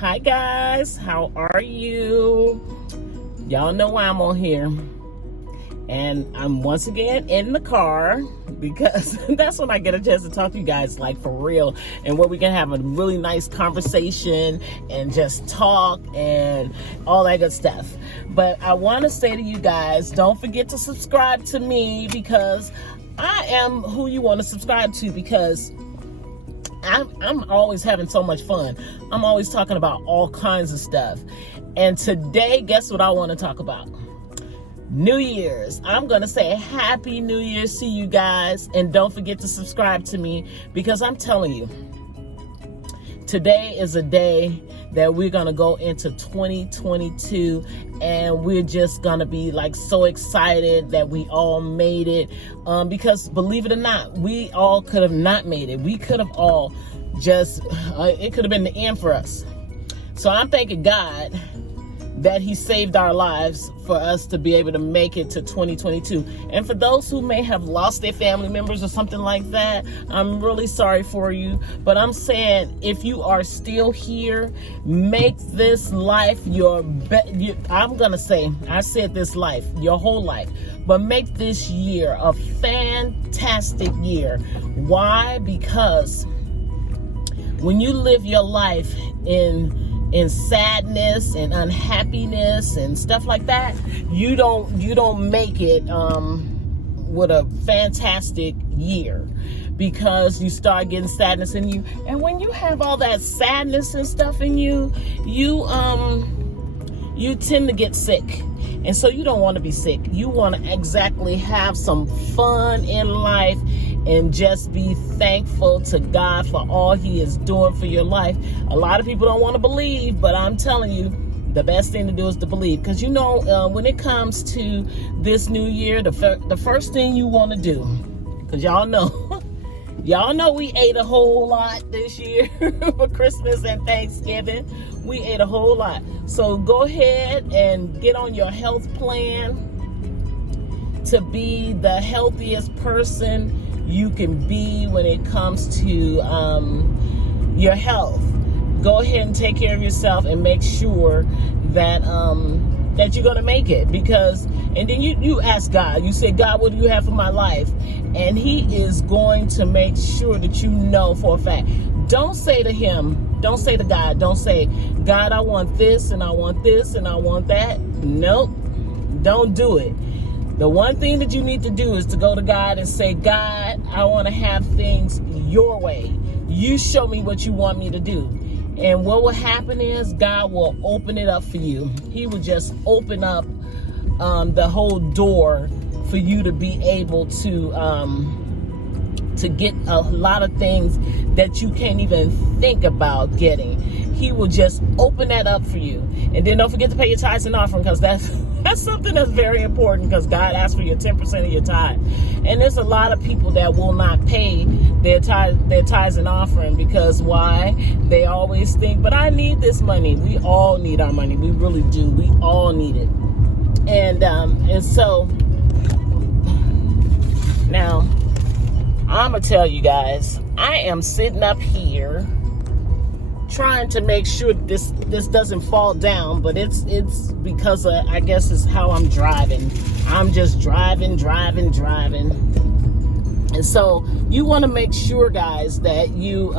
Hi guys, how are you? Y'all know why I'm on here. And I'm once again in the car because that's when I get a chance to talk to you guys like for real, and where we can have a really nice conversation and just talk and all that good stuff. But I want to say to you guys, don't forget to subscribe to me because I am who you want to subscribe to, because I'm always having so much fun. I'm always talking about all kinds of stuff. And today, guess what I want to talk about? New Year's. I'm going to say Happy New Year's to you guys. And don't forget to subscribe to me, because I'm telling you, today is a day that we're going to go into 2022, and we're just going to be like so excited that we all made it, because believe it or not, we all could have not made it. We could have all just it could have been the end for us. So I'm thanking God that he saved our lives for us to be able to make it to 2022. And for those who may have lost their family members or something like that, I'm really sorry for you. But I'm saying, if you are still here, make this life your I'm gonna say, I said this life, your whole life, but make this year a fantastic year. Why? Because when you live your life in sadness and unhappiness and stuff like that, you don't make it with a fantastic year, because you start getting sadness in you. And when you have all that sadness and stuff in you, you tend to get sick. And so you don't want to be sick. You want to exactly have some fun in life and just be thankful to God for all he is doing for your life. A lot of people don't want to believe, but I'm telling you, the best thing to do is to believe. Because you know, when it comes to this new year, the first thing you want to do, because y'all know we ate a whole lot this year for Christmas and Thanksgiving. We ate a whole lot. So go ahead and get on your health plan to be the healthiest person you can be when it comes to your health. Go ahead and take care of yourself and make sure that that you're gonna make it. Because, and then you ask God, you say, God, what do you have for my life? And he is going to make sure that you know for a fact. Don't say to him, don't say to God, don't say, God, I want this and I want this and I want that. Nope, don't do it. The one thing that you need to do is to go to God and say, God, I want to have things your way. You show me what you want me to do. And what will happen is God will open it up for you. He will just open up the whole door for you to be able to get a lot of things that you can't even think about getting. He will just open that up for you. And then don't forget to pay your tithes and offering, because that's something that's very important, because God asks for your 10% of your tithe. And there's a lot of people that will not pay their tithes and offering, because why? They always think, but I need this money. We all need our money. We really do. We all need it. And so now I'm gonna tell you guys, I am sitting up here trying to make sure this doesn't fall down, but it's because I guess it's how I'm driving. I'm just driving. And so you want to make sure, guys, that you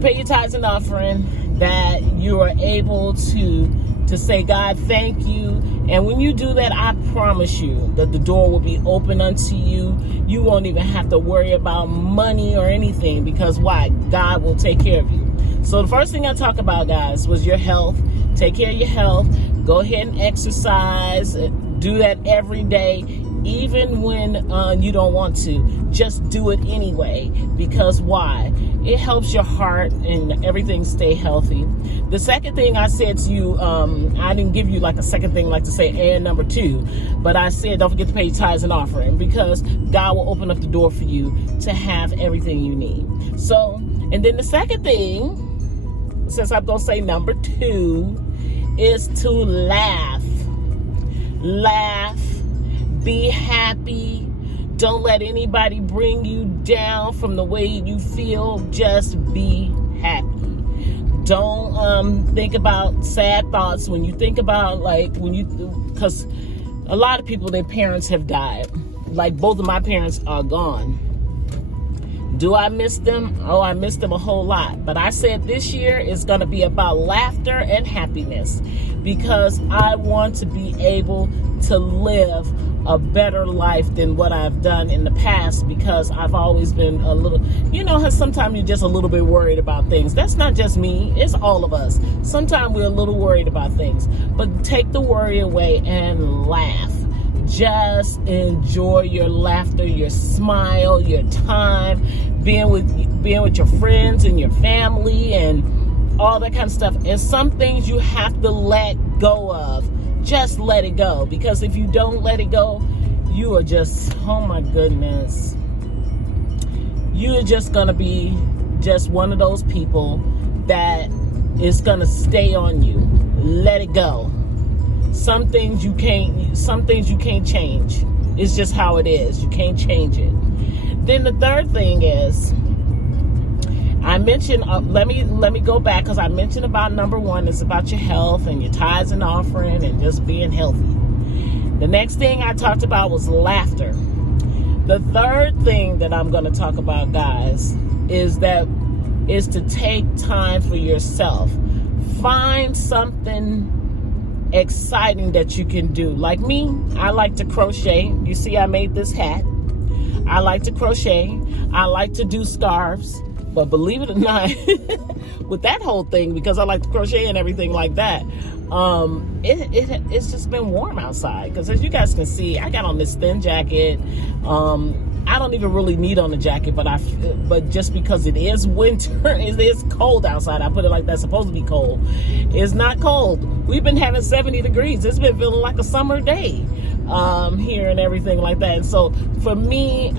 pay your tithes and offering, that you are able to say, God, thank you. And when you do that, I promise you that the door will be open unto you. You won't even have to worry about money or anything, because why? God will take care of you. So the first thing I talk about, guys, was your health. Take care of your health. Go ahead and exercise. Do that every day, even when you don't want to. Just do it anyway, because why? It helps your heart and everything stay healthy. The second thing I said to you, I didn't give you like a second thing like to say and number 2, but I said don't forget to pay your tithes and offering, because God will open up the door for you to have everything you need. So, and then the second thing, since I'm going to say number 2, is to laugh. Laugh. Be happy. Don't let anybody bring you down from the way you feel. Just be happy. Don't think about sad thoughts when you think about, like, because a lot of people, their parents have died. Like, both of my parents are gone. Do I miss them? Oh, I miss them a whole lot. But I said this year is going to be about laughter and happiness, because I want to be able to live a better life than what I've done in the past, because I've always been a little, how sometimes you're just a little bit worried about things. That's not just me, it's all of us. Sometimes we're a little worried about things, but take the worry away and laugh. Just enjoy your laughter, your smile, your time, being with your friends and your family and all that kind of stuff. And some things you have to let go of. Just let it go, because if you don't let it go, you are just, oh my goodness, you're just gonna be just one of those people that is gonna stay on you. Let it go. Some things you can't change. It's just how it is. You can't change it. Then the third thing is, I mentioned, let me go back, because I mentioned about number 1 is about your health and your tithes and offering and just being healthy. The next thing I talked about was laughter. The third thing that I'm going to talk about, guys, is to take time for yourself. Find something exciting that you can do. Like me, I like to crochet. You see, I made this hat. I like to crochet. I like to do scarves. But believe it or not, with that whole thing, because I like to crochet and everything like that, it's just been warm outside. Because as you guys can see, I got on this thin jacket. I don't even really need on the jacket, but just because it is winter, it is cold outside. I put it like that's supposed to be cold. It's not cold. We've been having 70 degrees. It's been feeling like a summer day here and everything like that. And so for me,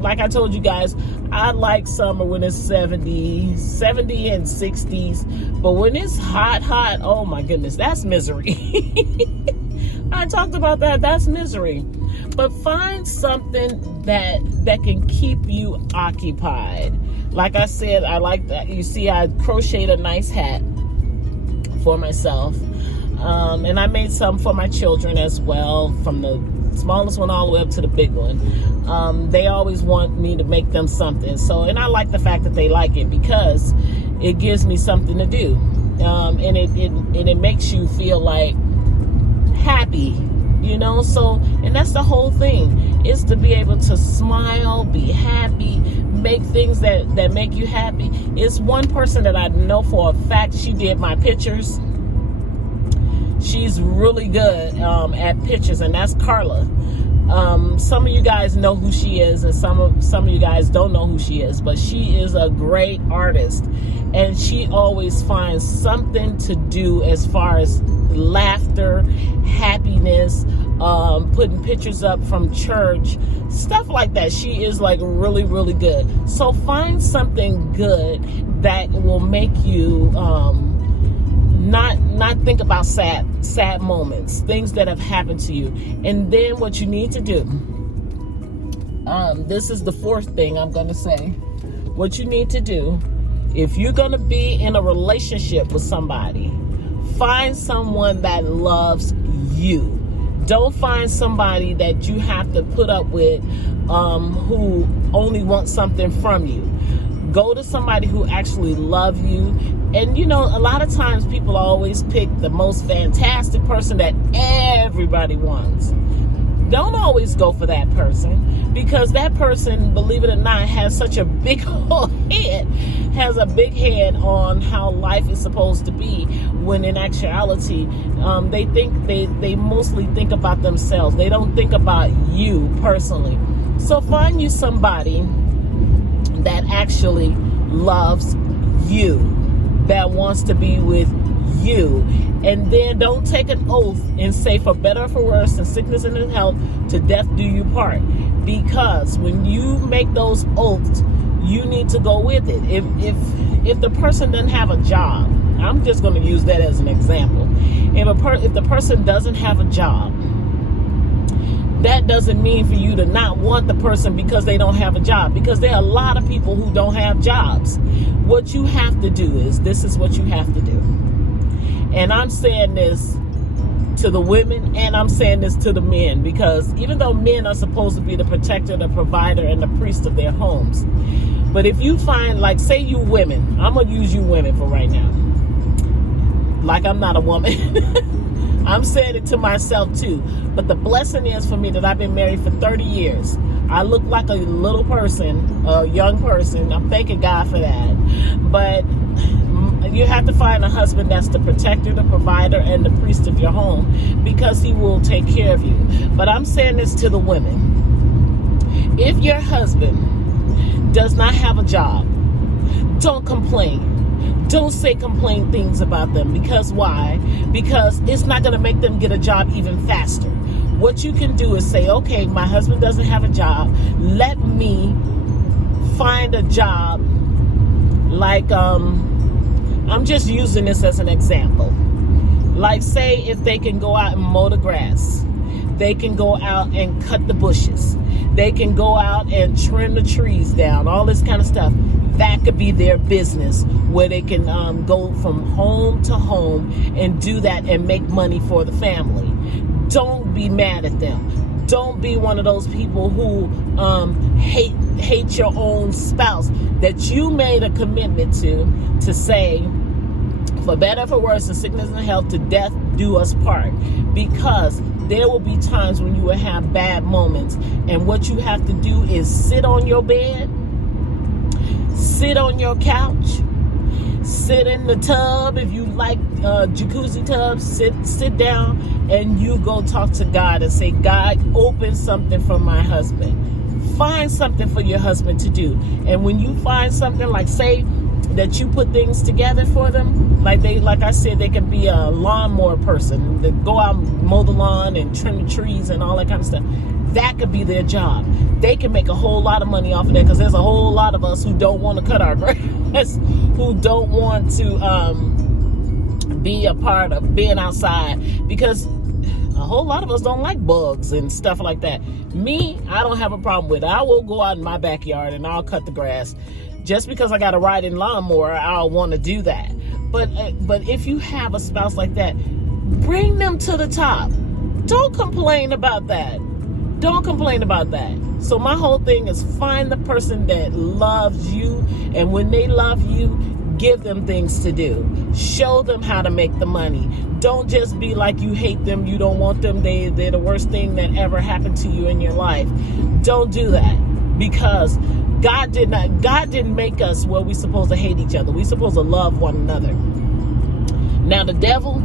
like I told you guys, I like summer when it's 70 and 60s. But when it's hot, oh my goodness, that's misery. I talked about that. That's misery. But find something that can keep you occupied. Like I said, I like that. You see, I crocheted a nice hat for myself. And I made some for my children as well, from the smallest one all the way up to the big one. They always want me to make them something. So, and I like the fact that they like it, because it gives me something to do. And it makes you feel like happy, so, and that's the whole thing, is to be able to smile, be happy, make things that make you happy. It's one person that I know for a fact, she did my pictures. She's really good at pictures, and that's Carla. Some of you guys know who she is, and some of you guys don't know who she is, but she is a great artist, and she always finds something to do as far as laughter, happiness, putting pictures up from church, stuff like that. She is like really, really good. So find something good that will make you not think about sad moments, things that have happened to you. And then what you need to do, this is the fourth thing I'm going to say. What you need to do, if you're going to be in a relationship with somebody, find someone that loves you. Don't find somebody that you have to put up with, who only wants something from you. Go to somebody who actually loves you. And a lot of times people always pick the most fantastic person that everybody wants. Don't always go for that person, because that person, believe it or not, has such a big head on how life is supposed to be, when in actuality, they mostly think about themselves. They don't think about you personally. So find you somebody that actually loves you, that wants to be with you. And then don't take an oath and say, for better or for worse, in sickness and in health, to death do you part. Because when you make those oaths, you need to go with it. If the person doesn't have a job, I'm just going to use that as an example. If the person doesn't have a job, that doesn't mean for you to not want the person because they don't have a job, because there are a lot of people who don't have jobs. What you have to do is, this is what you have to do. And I'm saying this to the women, and I'm saying this to the men, because even though men are supposed to be the protector, the provider, and the priest of their homes, but if you find, like, say you women, I'm gonna use you women for right now, like I'm not a woman. I'm saying it to myself too. But the blessing is for me that I've been married for 30 years. I look like a little person, a young person. I'm thanking God for that. But you have to find a husband that's the protector, the provider, and the priest of your home, because he will take care of you. But I'm saying this to the women. If your husband does not have a job, don't complain. Don't say complain things about them. Because why? Because it's not going to make them get a job even faster. What you can do is say, okay, my husband doesn't have a job. Let me find a job. Like, I'm just using this as an example. Like, say if they can go out and mow the grass. They can go out and cut the bushes. They can go out and trim the trees down, all this kind of stuff. That could be their business, where they can go from home to home and do that and make money for the family. Don't be mad at them. Don't be one of those people who hate your own spouse that you made a commitment to say, for better, for worse, in sickness and health, to death do us part. Because there will be times when you will have bad moments, and what you have to do is sit on your bed, sit on your couch, sit in the tub. If you like jacuzzi tubs, sit down, and you go talk to God and say, God, open something for my husband. Find something for your husband to do. And when you find something, like say that you put things together for them, like I said, they can be a lawnmower person that go out and mow the lawn and trim the trees and all that kind of stuff. That could be their job. They can make a whole lot of money off of that, because there's a whole lot of us who don't want to cut our grass, who don't want to be a part of being outside, because a whole lot of us don't like bugs and stuff like that. Me, I don't have a problem with it. I will go out in my backyard and I'll cut the grass. Just because I got a riding lawnmower, I'll want to do that. But if you have a spouse like that, bring them to the top. Don't complain about that. Don't complain about that. So my whole thing is, find the person that loves you, and when they love you, give them things to do. Show them how to make the money. Don't just be like you hate them, you don't want them, they're the worst thing that ever happened to you in your life. Don't do that, because God didn't make us where we're supposed to hate each other. We're supposed to love one another. Now the devil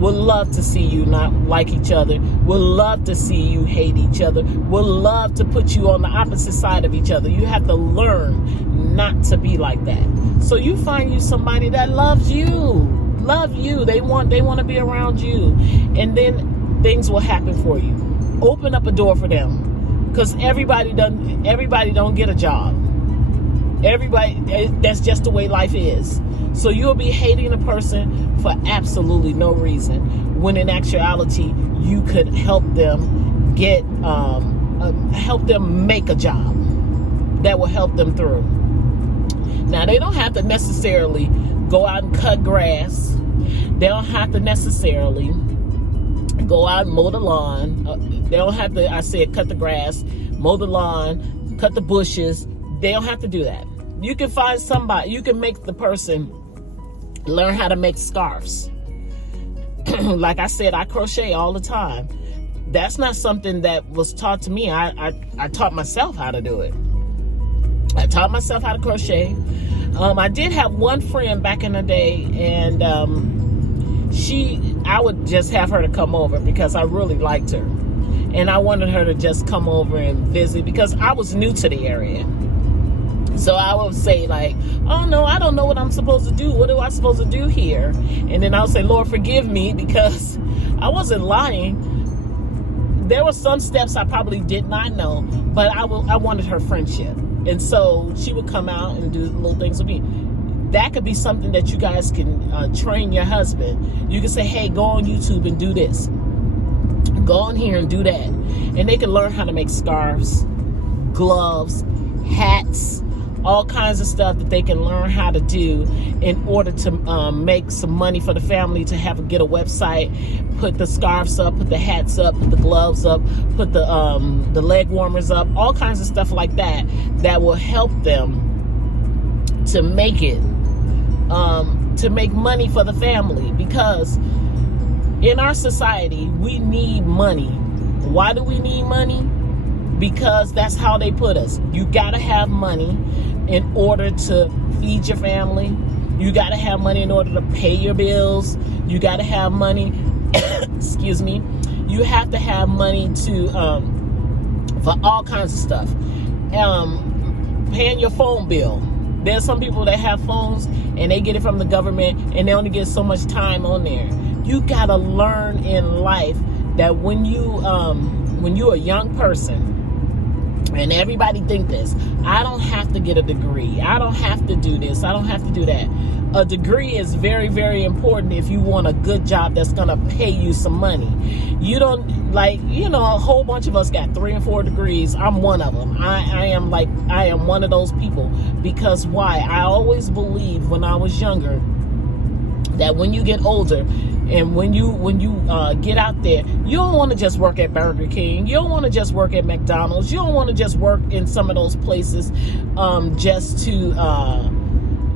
would love to see you not like each other, would love to see you hate each other, would love to put you on the opposite side of each other. You have to learn not to be like that. So you find you somebody that loves you. They want to be around you, and then things will happen for you. Open up a door for them, because everybody don't get a job. Everybody, that's just the way life is. So you'll be hating a person for absolutely no reason, when in actuality you could help them help them make a job that will help them through. Now, they don't have to necessarily go out and cut grass. They don't have to necessarily go out and mow the lawn. They don't have to, I said, cut the grass, mow the lawn, cut the bushes. They don't have to do that. You can find somebody, you can make the person learn how to make scarves. Like I said, I crochet all the time. That's not something that was taught to me. I taught myself how to do it. I taught myself how to crochet. I did have one friend back in the day, and I would just have her to come over because I really liked her. And I wanted her to just come over and visit, because I was new to the area. So I would say, like, oh no, I don't know what I'm supposed to do. What am I supposed to do here? And then I'll say, Lord, forgive me, because I wasn't lying. There were some steps I probably did not know, but I wanted her friendship. And so she would come out and do little things with me. That could be something that you guys can train your husband. You can say, hey, go on YouTube and do this. Go on here and do that. And they can learn how to make scarves, gloves, hats, all kinds of stuff that they can learn how to do in order to make some money for the family, to get a website, put the scarves up, put the hats up, put the gloves up, put the leg warmers up, all kinds of stuff like that will help them to make it, to make money for the family. Because in our society, we need money. Why do we need money? Because that's how they put us. You gotta have money in order to feed your family. You gotta have money in order to pay your bills. You gotta have money, excuse me. You have to have money to, for all kinds of stuff. Paying your phone bill. There's some people that have phones and they get it from the government and they only get so much time on there. You gotta learn in life that when you're a young person, and everybody think this, I don't have to get a degree. I don't have to do this. I don't have to do that. A degree is very, very important if you want a good job that's going to pay you some money. You don't, a whole bunch of us got 3 and 4 degrees. I'm one of them. I am one of those people. Because why? I always believed when I was younger that when you get older and when you get out there, you don't want to just work at Burger King. You don't want to just work at McDonald's. You don't want to just work in some of those places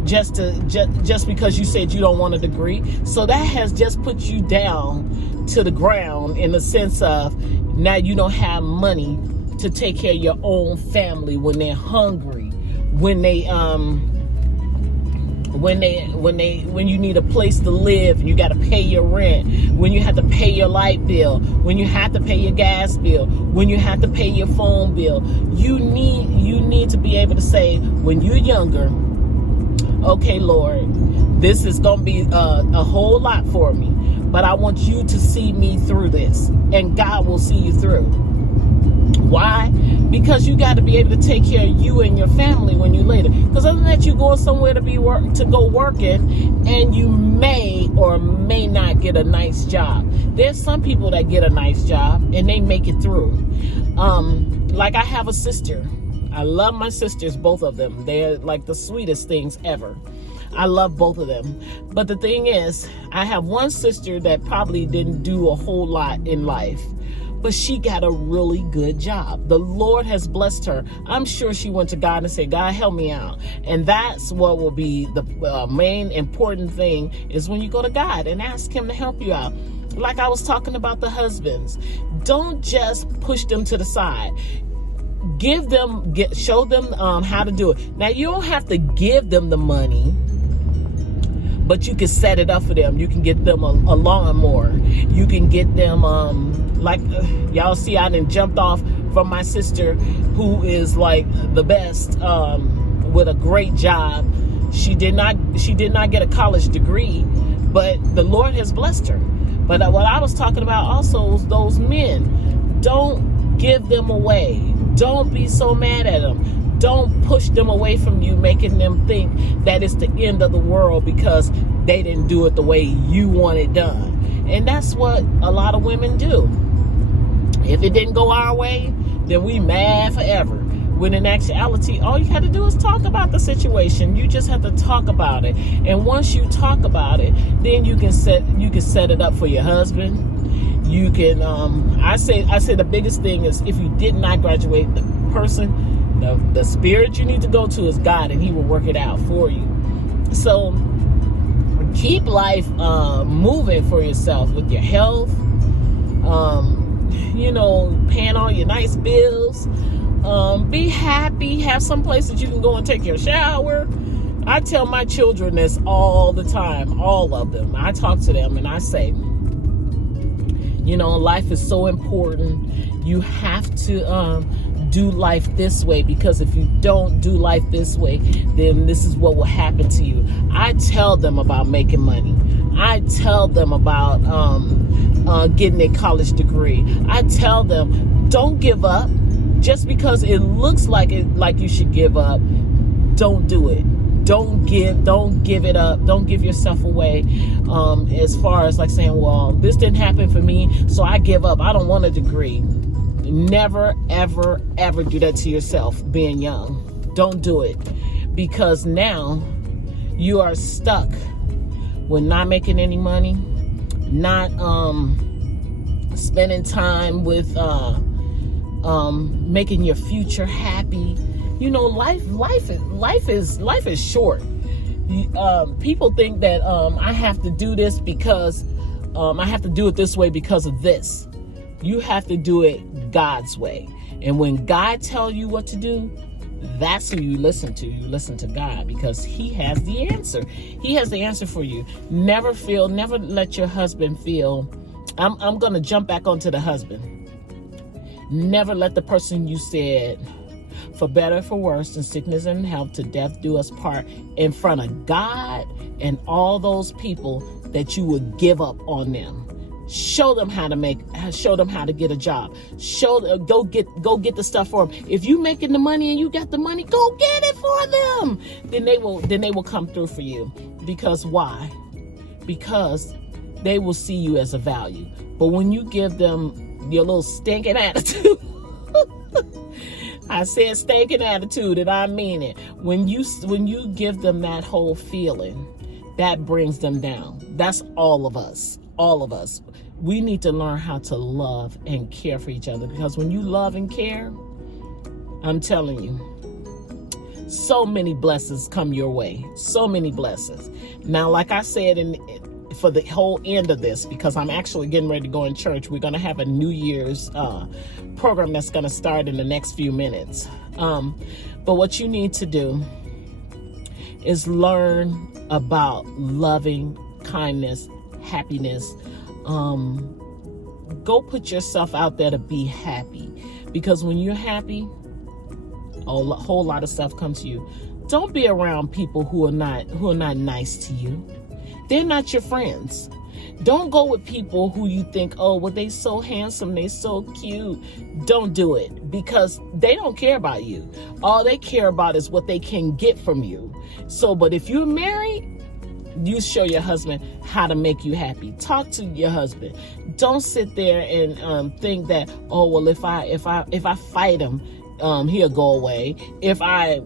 just because you said you don't want a degree. So that has just put you down to the ground in the sense of now you don't have money to take care of your own family when they're hungry, when you need a place to live and you got to pay your rent, when you have to pay your light bill, when you have to pay your gas bill, when you have to pay your phone bill. You need to be able to say when you're younger, okay, Lord, this is going to be a whole lot for me, but I want you to see me through this, and God will see you through. Why? Because you got to be able to take care of you and your family when you later. Because other than that, you going somewhere to go working, and you may or may not get a nice job. There's some people that get a nice job and they make it through. Like I have a sister. I love my sisters, both of them. They're like the sweetest things ever. I love both of them. But the thing is, I have one sister that probably didn't do a whole lot in life, but she got a really good job. The Lord has blessed her. I'm sure she went to God and said, God, help me out. And that's what will be the main important thing, is when you go to God and ask him to help you out. Like I was talking about the husbands. Don't just push them to the side. Show them how to do it. Now, you don't have to give them the money, but you can set it up for them. You can get them a lawnmower. You can get them, y'all see, I done jumped off from my sister, who is like the best, with a great job. She did not get a college degree, but the Lord has blessed her. But what I was talking about also was those men. Don't give them away. Don't be so mad at them. Don't push them away from you, making them think that it's the end of the world because they didn't do it the way you want it done. And that's what a lot of women do. If it didn't go our way, then we mad forever. When in actuality, all you have to do is talk about the situation. You just have to talk about it. And once you talk about it, then you can set it up for your husband. You can, I say the biggest thing is, if you did not graduate, the person, the spirit you need to go to is God, and he will work it out for you. So keep life moving for yourself with your health, paying all your nice bills. Be happy. Have some place that you can go and take your shower. I tell my children this all the time, all of them. I talk to them and I say, life is so important. You have to do life this way, because if you don't do life this way, then this is what will happen to you. I tell them about making money. I tell them about getting a college degree. I tell them, don't give up. Just because it looks like you should give up, don't do it. Don't give it up. Don't give yourself away. As far as like saying, well, this didn't happen for me, so I give up. I don't want a degree. Never, ever, ever do that to yourself being young. Don't do it, because now you are stuck with not making any money, not spending time with making your future happy. You know, life is short. People think that I have to do this because I have to do it this way because of this. You have to do it God's way. And when God tells you what to do, that's who you listen to. You listen to God, because he has the answer. He has the answer for you. Never let your husband feel, I'm going to jump back onto the husband. Never let the person you said, for better, for worse, in sickness and health, to death do us part, in front of God and all those people, that you would give up on them. Show them how to get a job. Go get the stuff for them. If you making the money and you got the money, go get it for them. Then they will come through for you. Because why? Because they will see you as a value. But when you give them your little stinking attitude, I said stinking attitude, and I mean it. When you give them that whole feeling, that brings them down. That's all of us. All of us. We need to learn how to love and care for each other, because when you love and care, I'm telling you, so many blessings come your way. So many blessings. Now, like I said, for the whole end of this, because I'm actually getting ready to go in church, we're going to have a New Year's program that's going to start in the next few minutes. But what you need to do is learn about loving, kindness, happiness. Go put yourself out there to be happy, because when you're happy, a whole lot of stuff comes to you. Don't be around people who are not nice to you. They're not your friends. Don't go with people who you think, oh, well, they so handsome, they so cute. Don't do it, because they don't care about you. All they care about is what they can get from you. So, but if you're married, you show your husband how to make you happy. Talk to your husband. Don't sit there and think that, oh, well, if I fight him, he'll go away. If I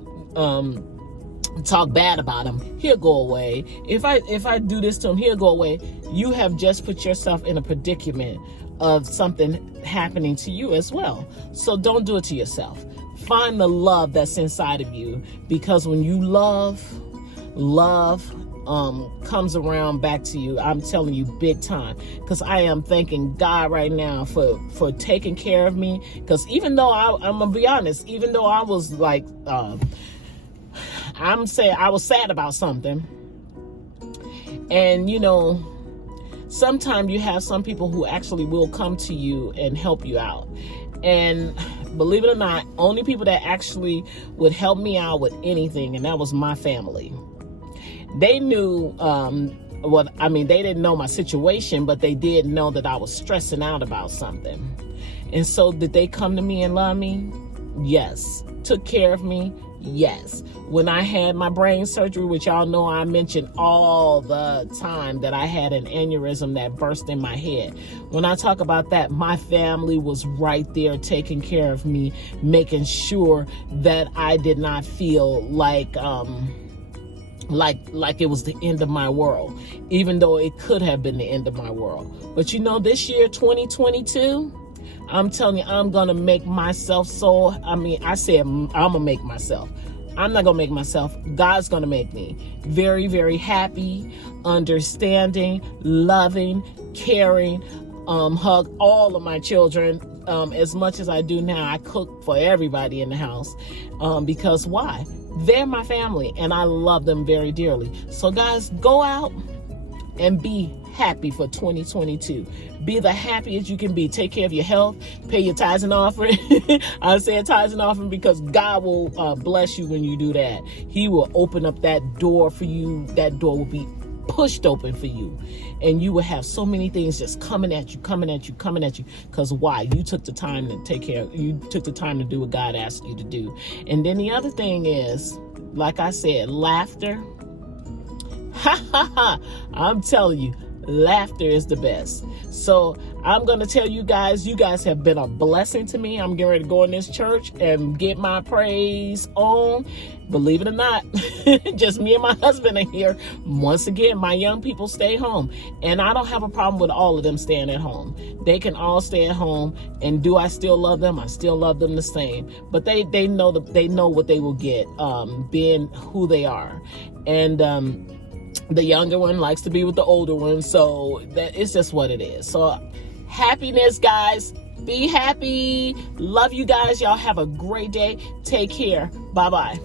talk bad about him, he'll go away. If I do this to him, he'll go away. You have just put yourself in a predicament of something happening to you as well. So don't do it to yourself. Find the love that's inside of you, because when you love comes around back to you. I'm telling you, big time. Because I am thanking God right now for taking care of me. Because even though I'm gonna be honest, even though I was like, I'm saying I was sad about something, and you know, sometimes you have some people who actually will come to you and help you out. And believe it or not, only people that actually would help me out with anything, and that was my family. They knew they didn't know my situation, but they did know that I was stressing out about something. And so did they come to me and love me? Yes. Took care of me? Yes. When I had my brain surgery, which y'all know I mention all the time, that I had an aneurysm that burst in my head. When I talk about that, my family was right there taking care of me, making sure that I did not feel like it was the end of my world, even though it could have been the end of my world. But you know, this year, 2022, I'm telling you, I'm going to make myself I said I'm going to make myself. I'm not going to make myself. God's going to make me very, very happy, understanding, loving, caring, hug all of my children as much as I do now. I cook for everybody in the house because why? They're my family, and I love them very dearly. So guys, go out and be happy for 2022. Be the happiest you can be. Take care of your health. Pay your tithes and offering. I said tithes and offering because God will bless you when you do that. He will open up that door for you. That door will be pushed open for you, and you will have so many things just coming at you. Because why? You took the time to take care. You took the time to do what God asked you to do. And then the other thing is, like I said, laughter. Ha ha ha. I'm telling you, laughter is the best. So I'm going to tell you guys have been a blessing to me. I'm getting ready to go in this church and get my praise on. Believe it or not, just me and my husband are here. Once again, my young people stay home. And I don't have a problem with all of them staying at home. They can all stay at home. And do I still love them? I still love them the same. But they know what they will get, being who they are. And the younger one likes to be with the older one. So that it's just what it is. So happiness, guys. Be happy. Love you guys. Y'all have a great day. Take care. Bye-bye.